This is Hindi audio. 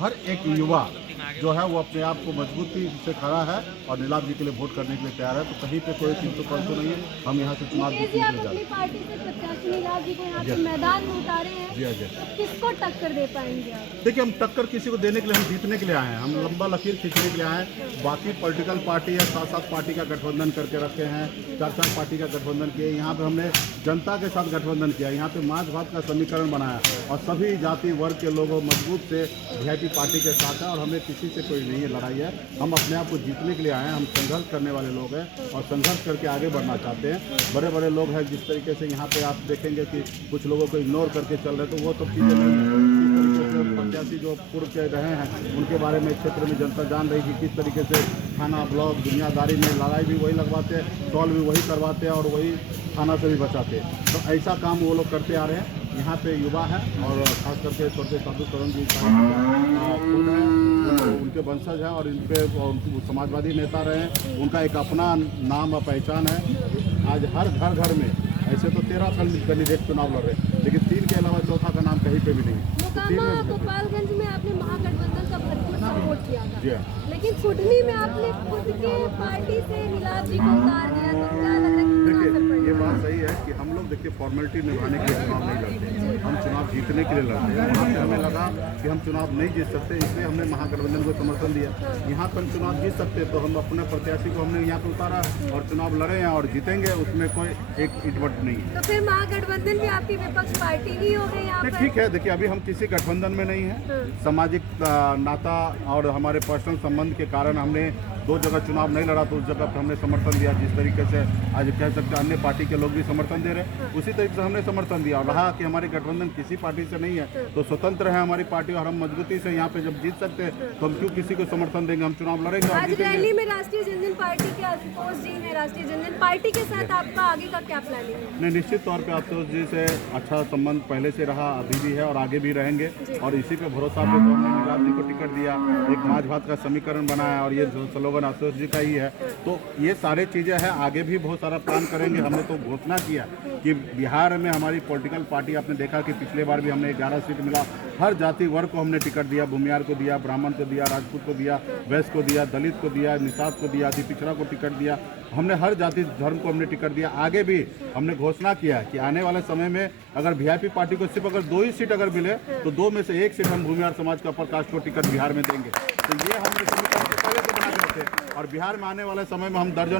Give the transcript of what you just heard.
हर एक युवा जो है वो अपने आप को मजबूती से खड़ा है और नीलाभ जी के लिए वोट करने के लिए तैयार है। तो कहीं पे कोई चिंतु परंतु नहीं है। हम यहाँ से चुनाव जीतने के लिए जा रहे हैं। पार्टी से प्रत्याशी नीलाभ जी को यहाँ पे मैदान में उतारे हैं, तो किसको टक्कर दे पाएंगे आप? देखिए, हम टक्कर किसी को देने के लिए, हम जीतने के लिए आए हैं। हम लंबा लकीर खींचने के लिए आए हैं। बाकी पॉलिटिकल पार्टी है, 7-7 पार्टी का गठबंधन करके रखे हैं, 4-4 पार्टी का गठबंधन किए। यहाँ पे हमने जनता के साथ गठबंधन किया, यहाँ पे माछ भात का समीकरण बनाया और सभी जाति वर्ग के लोगों मजबूत से वीआईपी पार्टी के साथ है। और हमें किसी से कोई नहीं है लड़ाई है। हम अपने आप को जीतने के लिए आए हैं। हम संघर्ष करने वाले लोग हैं और संघर्ष करके आगे बढ़ना चाहते हैं। बड़े बड़े लोग हैं, जिस तरीके से यहाँ पे आप देखेंगे कि कुछ लोगों को इग्नोर करके चल रहे, तो वो तो चीज़ें नहीं है। प्रत्याशी जो पूर्व के रहे हैं उनके बारे में क्षेत्र में जनता जान रही कि किस तरीके से थाना ब्लॉक दुनियादारी में लड़ाई भी वही लगवाते हैं, सॉल्व भी वही करवाते हैं और वही थाना से भी बचाते हैं। तो ऐसा काम वो लोग करते आ रहे हैं। यहाँ पे युवा है और खास करके स्वर्गीय साधु सरन जी खुद हैं, उनके वंशज हैं और इन पे समाजवादी नेता रहे हैं। उनका एक अपना नाम और पहचान है। आज हर घर घर में ऐसे तो 13 कैंडिडेट चुनाव लड़ रहे हैं, लेकिन 3 के अलावा चौथा का नाम कहीं पे भी नहीं है। गोपालगंज में आपने महागठबंधन का भरपूर सपोर्ट किया था, लेकिन कुटनी में आपने खुद के पार्टी से नीलाभ जी को उतार दिया, तो क्या लग रहा है? देखिए, ये बात सही है कि हम लोग देखिए फॉर्मेलिटी निभाने के लिए चुनाव नहीं लड़ते, हम चुनाव जीतने के लिए लड़ते हैं। वहाँ पे हमें लगा कि हम चुनाव नहीं जीत सकते, इसलिए हमने महागठबंधन को समर्थन दिया। यहाँ पर हम चुनाव जीत सकते तो हम अपने प्रत्याशी को हमने यहाँ पे उतारा और चुनाव लड़े हैं और जीतेंगे, उसमें कोई एक इटवट नहीं है। तो फिर महागठबंधन भी आपकी विपक्ष पार्टी ही हो गई यहाँ पर? ठीक है, देखिए अभी हम किसी गठबंधन में नहीं है। सामाजिक नाता और हमारे पर्सनल संबंध के कारण हमने 2 जगह चुनाव नहीं लड़ा, तो उस जगह पर हमने समर्थन दिया। जिस तरीके से आज कह सकते हैं अन्य पार्टी के लोग भी समर्थन दे रहे हैं, उसी तरीके से हमने समर्थन दिया। और रहा कि हमारी गठबंधन किसी पार्टी से नहीं है, तो स्वतंत्र है हमारी पार्टी और हम मजबूती से यहाँ पे जब जीत सकते हैं तो हम क्यों किसी को समर्थन देंगे। हम चुनाव लड़ेंगे। आज रैली में राष्ट्रीय जनजन पार्टी के आशुतोष जी हैं, राष्ट्रीय जनजन पार्टी के साथ आपका आगे का क्या प्लानिंग है? नहीं, निश्चित तौर पे आशुतोष जी से अच्छा संबंध पहले से रहा, अभी भी है और आगे भी रहेंगे। और इसी पे भरोसा पे तो हमने नीलाभ जी को टिकट दिया, एक माछ भात का समीकरण बनाया और ये जो स्लोगन आशुतोष जी का ही है। तो ये सारी चीज़ें हैं, आगे भी बहुत सारा प्लान करेंगे। हमने तो घोषणा किया कि बिहार में हमारी पॉलिटिकल पार्टी, आपने देखा कि पिछले बार भी हमने 11 सीट मिला। हर जाति वर्ग को हमने टिकट दिया, भूमियार को दिया, ब्राह्मण को दिया, राजपूत को दिया, वैश्य को दिया, दलित को दिया, निषाद को दिया, अति पिछड़ा को टिकट दिया। हमने हर जाति धर्म को हमने टिकट दिया। आगे भी हमने घोषणा किया कि आने वाले समय में अगर वीआईपी पार्टी को सिर्फ अगर 2 ही सीट अगर मिले तो 2 में से 1 सीट हम भूमिहार समाज का अपर कास्ट को टिकट बिहार में देंगे। तो ये हमने समीकरण से पहले से बना के रखे और बिहार में आने वाले समय में हम दर्जन